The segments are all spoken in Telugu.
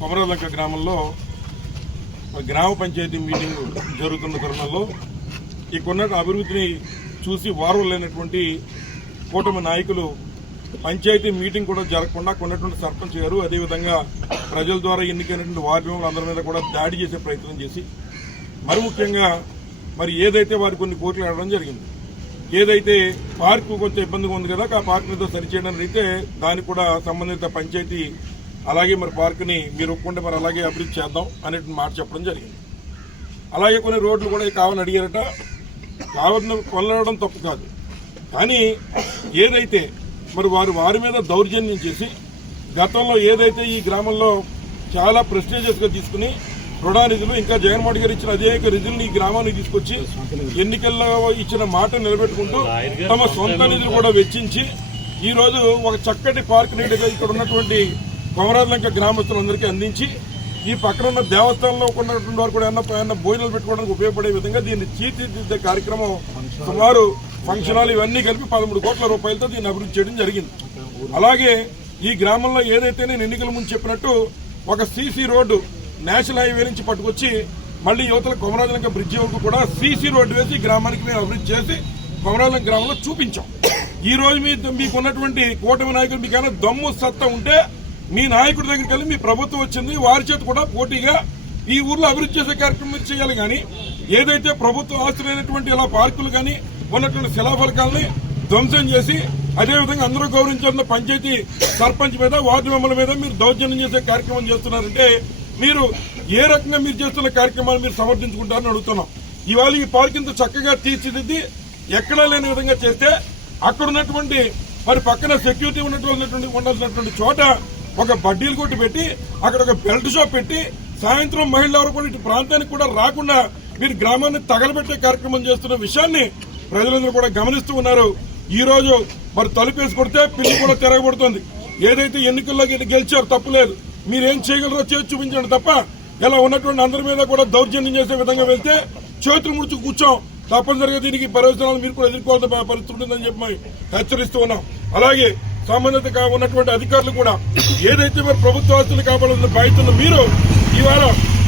కొమరలంక గ్రామంలో గ్రామ పంచాయతీ మీటింగ్ జరుగుతున్న తరుణంలో ఇక్కడున్న అభివృద్ధిని చూసి వారవలేనటువంటి కూటమి నాయకులు పంచాయతీ మీటింగ్ కూడా జరగకుండా కొన్నటువంటి సర్పంచ్ గారు అదేవిధంగా ప్రజల ద్వారా ఎన్నికైనటువంటి వార్డు మెంబర్లు అందరి మీద కూడా దాడి చేసే ప్రయత్నం చేసి మరి ముఖ్యంగా మరి ఏదైతే వారు కొన్ని కోట్లు అడగడం జరిగింది ఏదైతే పార్కు కొంచెం ఇబ్బందిగా ఉంది కదా ఆ పార్క్ మీద సరిచేయడానికి అయితే దానికి కూడా సంబంధిత పంచాయతీ అలాగే మరి పార్కుని మీరు ఒప్పుకుంటే మరి అలాగే అభివృద్ధి చేద్దాం అనే మాట చెప్పడం జరిగింది. అలాగే కొన్ని రోడ్లు కూడా కావాలని అడిగారట. కావాలని కొనడం తప్పు కాదు. కానీ ఏదైతే మరి వారు వారి మీద దౌర్జన్యం చేసి గతంలో ఏదైతే ఈ గ్రామంలో చాలా ప్రెస్టేజియస్గా తీసుకుని రుణా నిధులు ఇంకా జగన్మోహన్ గారు ఇచ్చిన అనేక నిధులను ఈ గ్రామానికి తీసుకొచ్చి ఎన్నికల్లో ఇచ్చిన మాట నిలబెట్టుకుంటూ తమ సొంత నిధులు కూడా వెచ్చించి ఈరోజు ఒక చక్కటి పార్క్ నీటిగా ఇక్కడ ఉన్నటువంటి కొమరాలంక గ్రామస్తులందరికీ అందించి ఈ పక్కన ఉన్న దేవస్థానంలో ఉన్నటువంటి వారు కూడా ఏమన్నా ఏమన్నా భోజనాలు పెట్టుకోవడానికి ఉపయోగపడే విధంగా దీన్ని తీర్చిదిద్దే కార్యక్రమం సుమారు ఫంక్షన్ హాల్ ఇవన్నీ కలిపి పదమూడు కోట్ల రూపాయలతో దీన్ని అభివృద్ధి చేయడం జరిగింది. అలాగే ఈ గ్రామంలో ఏదైతే నేను ఎన్నికల ముందు చెప్పినట్టు ఒక సీసీ రోడ్డు నేషనల్ హైవే నుంచి పట్టుకొచ్చి మళ్ళీ యువతల కొమరాజలంక బ్రిడ్జి వరకు కూడా సీసీ రోడ్డు వేసి గ్రామానికి మేము అభివృద్ధి చేసి కొమరాజలంక గ్రామంలో చూపించాం. ఈ రోజు మీ మీకు ఉన్నటువంటి కూటమి నాయకులు మీకైనా దమ్ము సత్తా ఉంటే మీ నాయకుడి దగ్గరికి వెళ్ళి మీ ప్రభుత్వం వచ్చింది వారి చేతి కూడా పోటీగా ఈ ఊర్లో అభివృద్ధి చేసే కార్యక్రమం మీరు చేయాలి కానీ ఏదైతే ప్రభుత్వ ఆస్తులైనటువంటి ఇలా పార్కులు కానీ ఉన్నటువంటి శిలాఫలకాలని ధ్వంసం చేసి అదేవిధంగా అందరూ గౌరవించాలన్న పంచాయతీ సర్పంచ్ మీద వార్డు మెంబర్ల మీద మీరు దౌర్జన్యం చేసే కార్యక్రమం చేస్తున్నారంటే మీరు ఏ రకంగా మీరు చేస్తున్న కార్యక్రమాలు మీరు సమర్థించుకుంటారని అడుగుతున్నాం. ఇవాళ ఈ పార్క్ ఇంత చక్కగా తీర్చిదిద్ది ఎక్కడా లేని విధంగా చేస్తే అక్కడ ఉన్నటువంటి మరి పక్కన సెక్యూరిటీ ఉన్నటువంటి ఉండాల్సినటువంటి చోట ఒక బడ్డీలు కొట్టి పెట్టి అక్కడ ఒక బెల్ట్ షాప్ పెట్టి సాయంత్రం మహిళలు ఎవరు కూడా ఇటు ప్రాంతానికి కూడా రాకుండా మీరు గ్రామాన్ని తగలబెట్టే కార్యక్రమం చేస్తున్న విషయాన్ని ప్రజలందరూ కూడా గమనిస్తూ ఉన్నారు. ఈ రోజు మరి తలుపేసి కొడితే పిల్లి కూడా తిరగబడుతుంది. ఏదైతే ఎన్నికల్లో గెలిచారు తప్పులేదు మీరేం చేయగలరో చేసి చూపించండి తప్ప ఇలా ఉన్నటువంటి అందరి మీద కూడా దౌర్జన్యం చేసే విధంగా వెళ్తే చేతులు ముడుచు కూర్చోం. తప్పనిసరిగా దీనికి ప్రయోజనాలు మీరు కూడా ఎదుర్కోవాల్సిన పరిస్థితి ఉంటుందని చెప్పి మేము హెచ్చరిస్తూ ఉన్నాం. అలాగే సంబంధిత ఉన్నటువంటి అధికారులు కూడా ఏదైతే మరి ప్రభుత్వ ఆస్తులు కాపాడుతున్న బాధ్యతలు మీరు ఇవాళ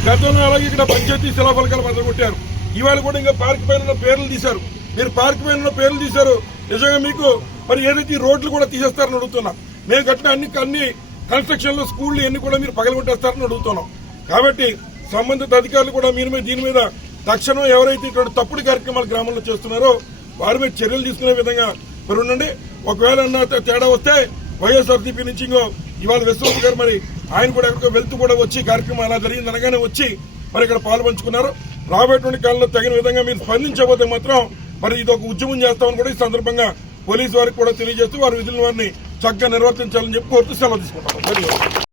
గతంలో అలాగే ఇక్కడ పంచాయతీ శిలాఫలకాలు పదగొట్టారు ఇవాళ కూడా ఇంకా పార్క్ పైన ఉన్న పేర్లు తీశారు. మీరు పార్క్ పైన ఉన్న పేర్లు తీశారు. నిజంగా మీకు మరి ఏదైతే రోడ్లు కూడా తీసేస్తారని అడుగుతున్నా. మేము కట్టిన అన్ని అన్ని కన్స్ట్రక్షన్లు స్కూళ్ళు ఎన్ని కూడా మీరు పగలగొట్టేస్తారని అడుగుతున్నాం. కాబట్టి సంబంధిత అధికారులు కూడా మీరు మీద దీని మీద తక్షణం ఎవరైతే ఇక్కడ తప్పుడు కార్యక్రమాలు గ్రామంలో చేస్తున్నారో వారి మీద చర్యలు తీసుకునే విధంగా మరి ఉండండి. ఒకవేళ అన్న తేడా వస్తే వైఎస్ఆర్సీపీ నుంచి ఇంకో ఇవాళ విశ్వనాథ్ గారు మరి ఆయన కూడా ఎక్కడికో వెళ్తూ కూడా వచ్చి కార్యక్రమం అలా జరిగింది అనగానే వచ్చి మరి ఇక్కడ పాల్పంచుకున్నారు రాబోయేటువంటి కాలంలో తగిన విధంగా మీరు స్పందించబోతే మాత్రం మరి ఇది ఒక ఉద్యమం చేస్తామని కూడా ఈ సందర్భంగా పోలీసు వారికి కూడా తెలియజేస్తూ వారి విధులను వారిని చక్కగా నిర్వర్తించాలని చెప్పి కోరుతూ సెలవు తీసుకుంటాం